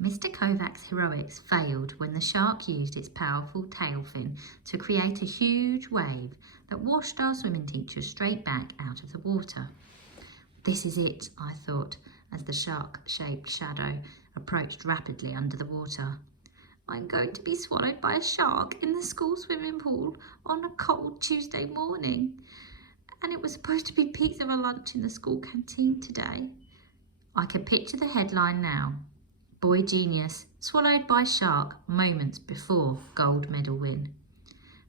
Mr. Kovac's heroics failed when the shark used its powerful tail fin to create a huge wave that washed our swimming teacher straight back out of the water. This is it, I thought, as the shark-shaped shadow approached rapidly under the water. I'm going to be swallowed by a shark in the school swimming pool on a cold Tuesday morning. And it was supposed to be pizza for lunch in the school canteen today. I could picture the headline now. Boy genius swallowed by shark moments before gold medal win.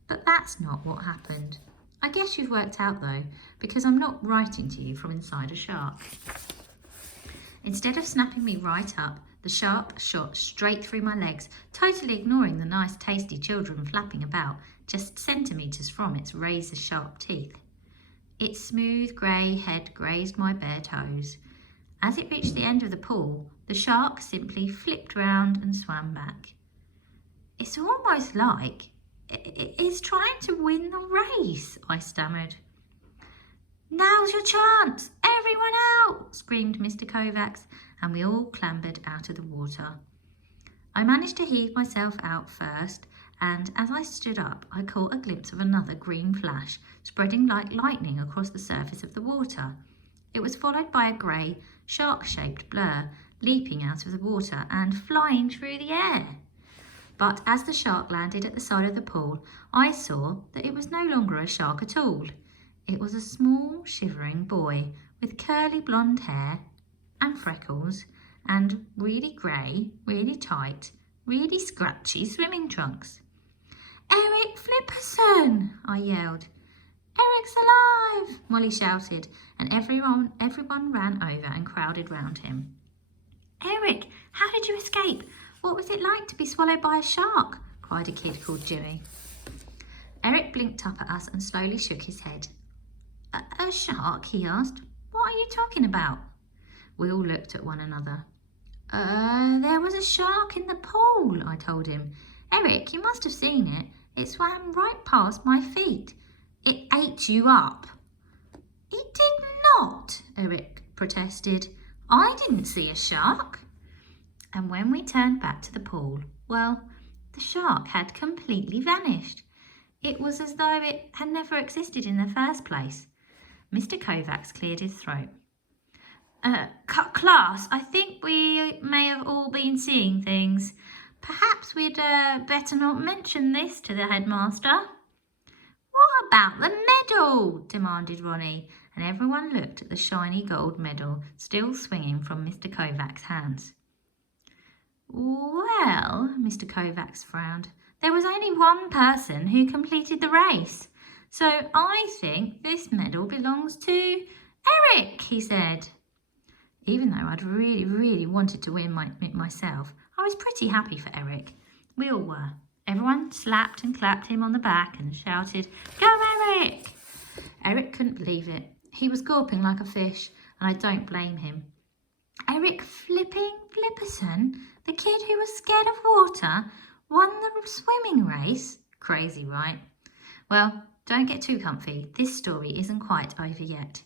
But that's not what happened. I guess you've worked out though, because I'm not writing to you from inside a shark. Instead of snapping me right up, the shark shot straight through my legs, totally ignoring the nice tasty children flapping about just centimetres from its razor-sharp teeth. Its smooth grey head grazed my bare toes. As it reached the end of the pool, the shark simply flipped round and swam back. It's almost like it's trying to win the race, I stammered. Now's your chance! Everyone out! Screamed Mr. Kovacs, and we all clambered out of the water. I managed to heave myself out first, and as I stood up, I caught a glimpse of another green flash, spreading like lightning across the surface of the water. It was followed by a grey, shark-shaped blur, leaping out of the water and flying through the air. But as the shark landed at the side of the pool, I saw that it was no longer a shark at all. It was a small, shivering boy with curly blonde hair and freckles and really grey, really tight, really scratchy swimming trunks. Eric Flipperson! I yelled. Eric's alive! Molly shouted, and everyone ran over and crowded round him. Eric, how did you escape? What was it like to be swallowed by a shark? Cried a kid called Jimmy. Eric blinked up at us and slowly shook his head. A shark? He asked. What are you talking about? We all looked at one another. There was a shark in the pool, I told him. Eric, you must have seen it. It swam right past my feet. It ate you up. It did not, Eric protested. I didn't see a shark. And when we turned back to the pool, well, the shark had completely vanished. It was as though it had never existed in the first place. Mr. Kovacs cleared his throat. Class, I think we may have all been seeing things. Perhaps we'd better not mention this to the headmaster. What about the medal? Demanded Ronnie, and everyone looked at the shiny gold medal still swinging from Mr. Kovacs' hands. Well, Mr. Kovacs frowned, there was only one person who completed the race. So I think this medal belongs to Eric, he said. Even though I'd really wanted to win it myself, I was pretty happy for Eric. We all were. Everyone slapped and clapped him on the back and shouted, Go Eric! Eric couldn't believe it. He was gawping like a fish, and I don't blame him. Eric Flipperson, the kid who was scared of water, won the swimming race? Crazy, right? Well, don't get too comfy. This story isn't quite over yet.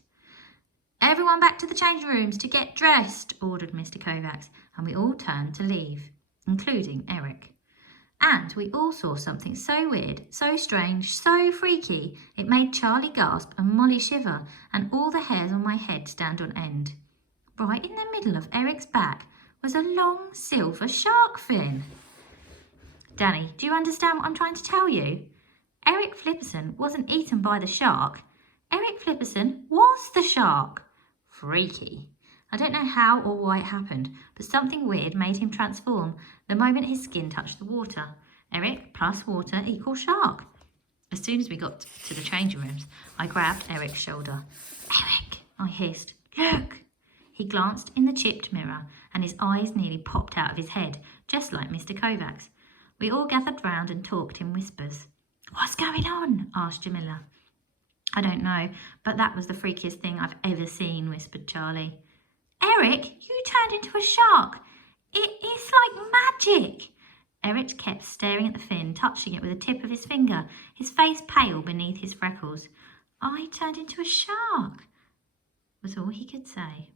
Everyone back to the changing rooms to get dressed, ordered Mr. Kovacs, and we all turned to leave, including Eric. And we all saw something so weird, so strange, so freaky, it made Charlie gasp and Molly shiver and all the hairs on my head stand on end. Right in the middle of Eric's back was a long silver shark fin. Danny, do you understand what I'm trying to tell you? Eric Flipperson wasn't eaten by the shark. Eric Flipperson was the shark. Freaky. I don't know how or why it happened, but something weird made him transform the moment his skin touched the water. Eric plus water equals shark. As soon as we got to the changing rooms, I grabbed Eric's shoulder. Eric, I hissed, look. He glanced in the chipped mirror and his eyes nearly popped out of his head, just like Mr. Kovacs. We all gathered round and talked in whispers. What's going on? Asked Jamila. I don't know, but that was the freakiest thing I've ever seen, whispered Charlie. Eric, you turned into a shark. It's like magic. Eric kept staring at the fin, touching it with the tip of his finger, his face pale beneath his freckles. I turned into a shark, was all he could say.